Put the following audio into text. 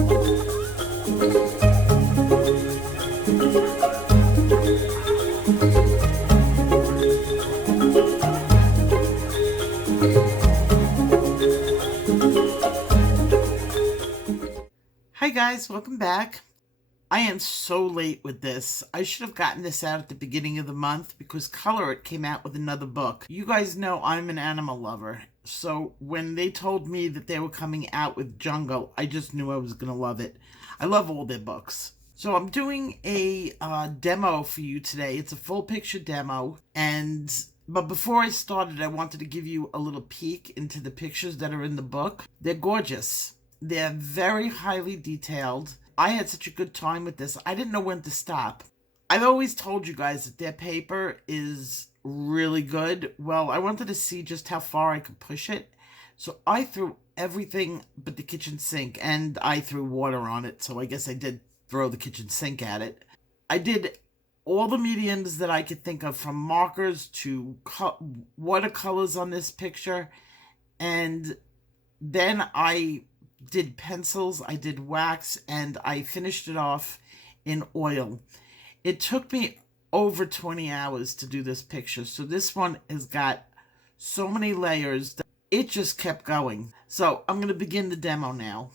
Hi guys, welcome back. I am so late with this. I should have gotten this out at the beginning of the month because Colorit came out with another book. You guys know I'm an animal lover, so when they told me that they were coming out with Jungle, I just knew I was going to love it. I love all their books. So I'm doing a demo for you today. It's a full picture demo, but before I started, I wanted to give you a little peek into the pictures that are in the book. They're gorgeous. They're very highly detailed. I had such a good time with this. I didn't know when to stop. I've always told you guys that their paper is really good. Well, I wanted to see just how far I could push it. So I threw everything but the kitchen sink, and I threw water on it. So I guess I did throw the kitchen sink at it. I did all the mediums that I could think of, from markers to watercolors on this picture. And then I did pencils, I did wax, and I finished it off in oil. It took me over 20 hours to do this picture. So this one has got so many layers that it just kept going. So I'm going to begin the demo now.